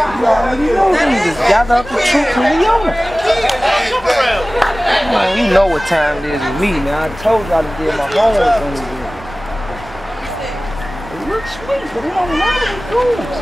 You know, we just gather up the troops and we on it. Man, you know what time it is with me, man. I told y'all to get my homework on it. It looks sweet, but it don't matter with foods.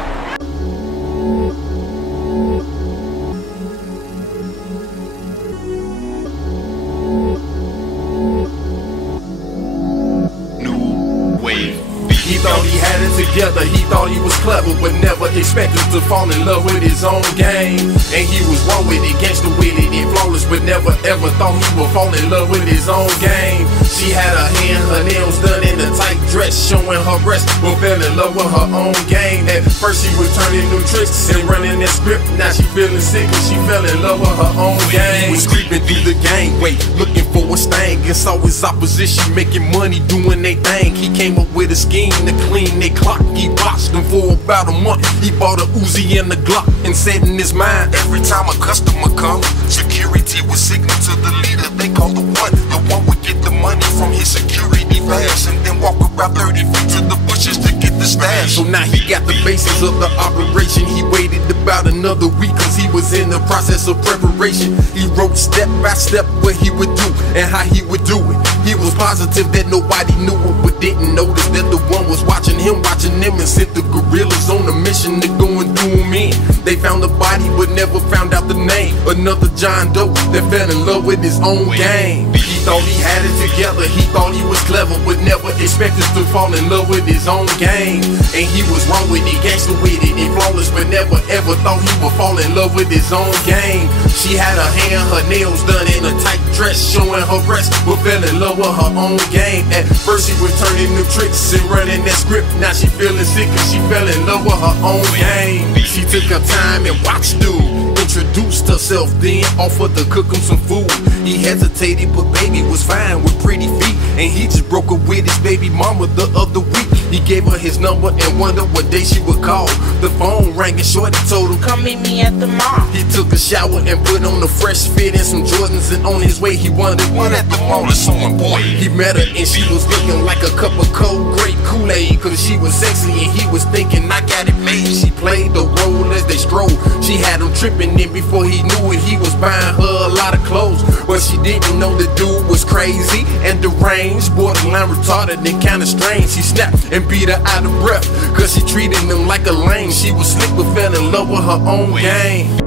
He thought he had it together, he thought he was clever, but never expected to fall in love with his own game. And he was wrong with it, gangster with it, and flawless, but never ever thought he would fall in love with his own game. She had her hair and her nails done in a tight dress, showing her breasts, but fell in love with her own game. At first she was turning new tricks and running that script, now she feeling sick and she fell in love with her own game. He was creeping through the gangway, looking for a stain, and saw his opposition making money, doing their thing. He came up with a scheme to clean their clock. He watched them for about a month. He bought a Uzi and a Glock and said in his mind, every time a customer comes, security was signal to the leader. They call the one would get the money from his security vest and then walk about 30 feet to the bushes to get the stash. So now he got the basis of the operation. He waited about another week cause he was in the process of preparation. He wrote step by step what he would do and how he would do it. He was positive that nobody knew it, but didn't notice that the one was watching him, and sent the guerrillas on a mission to go and do him in. They found the body but never found out the name. Another John Doe that fell in love with his own game. He thought he had it together, he thought he was clever, but never expected to fall in love with his own game. And he was wrong with it, gangster with it, and flawless, but never ever thought he would fall in love with his own game. She had her hair and her nails done in a tight dress, showing her breasts, but fell in love with her own game. At first she was turning new tricks and running that script, now she feeling sick and she fell in love with her own game. She took her time and watched dude, introduced herself, then offered to cook him some food. He hesitated, but baby was fine with pretty feet, and he just broke up with his baby mama the other week. He gave her his number and wondered what day she would call. The phone rang and Shorty told him, come meet me at the mall. He took a shower and put on a fresh fit and some Jordans, and on his way he wondered what at the mall is so important. He met her and she was looking like a cup of cold grape Kool-Aid, cause she was sexy and he was thinking I got it made. She played the role as they strolled. She had him tripping, and before he knew it he was buying her a lot of clothes. But she didn't know the dude was crazy and deranged, borderline retarded and kinda strange. She snapped and beat her out of breath cause she treated him like a lame. She was slick but fell in love with her own game.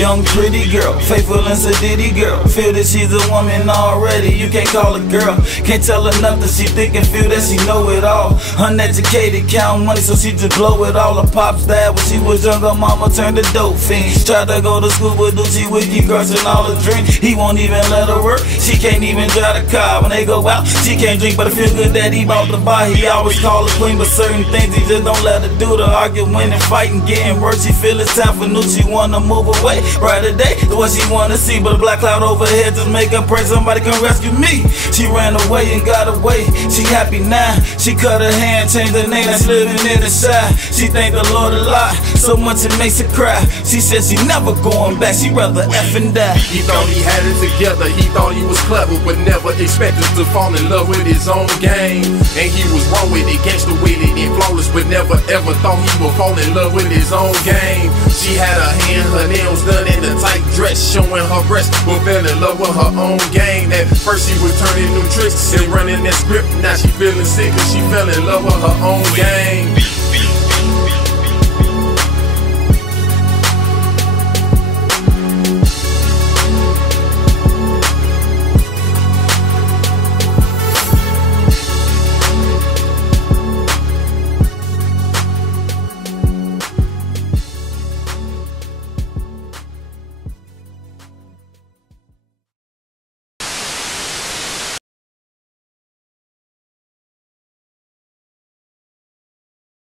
Young pretty girl, faithful and sedity girl. Feel that she's a woman already, you can't call her girl. Can't tell her nothing, she think and feel that she know it all. Uneducated, count money so she just blow it all. Her pops died when she was younger, mama turned a dope fiend. Tried to go to school with Gucci Wiki girls and all the drink. He won't even let her work, she can't even drive the car. When they go out, she can't drink, but it feel good that he bought the bar. He always call her queen, but certain things he just don't let her do. The arguing and fighting, getting worse. She feel it's time for new, she wanna move away. Brighter day, what she wanna see, but a black cloud overhead just make her pray somebody can rescue me. She ran away and got away, she happy now. She cut her hand, changed her name, that's living in the side. She thank the Lord a lot, so much it makes her cry. She said she never going back, she rather F and die. He thought he had it together, he thought he was clever, but never expected to fall in love with his own game. And he was wrong with it, gangster with it, and flawless, but never ever thought he would fall in love with his own game. She had her hair and her nails done in a tight dress, showing her breasts, but fell in love with her own game. At first she was turning new tricks and running that script, now she feeling sick cause she fell in love with her own game.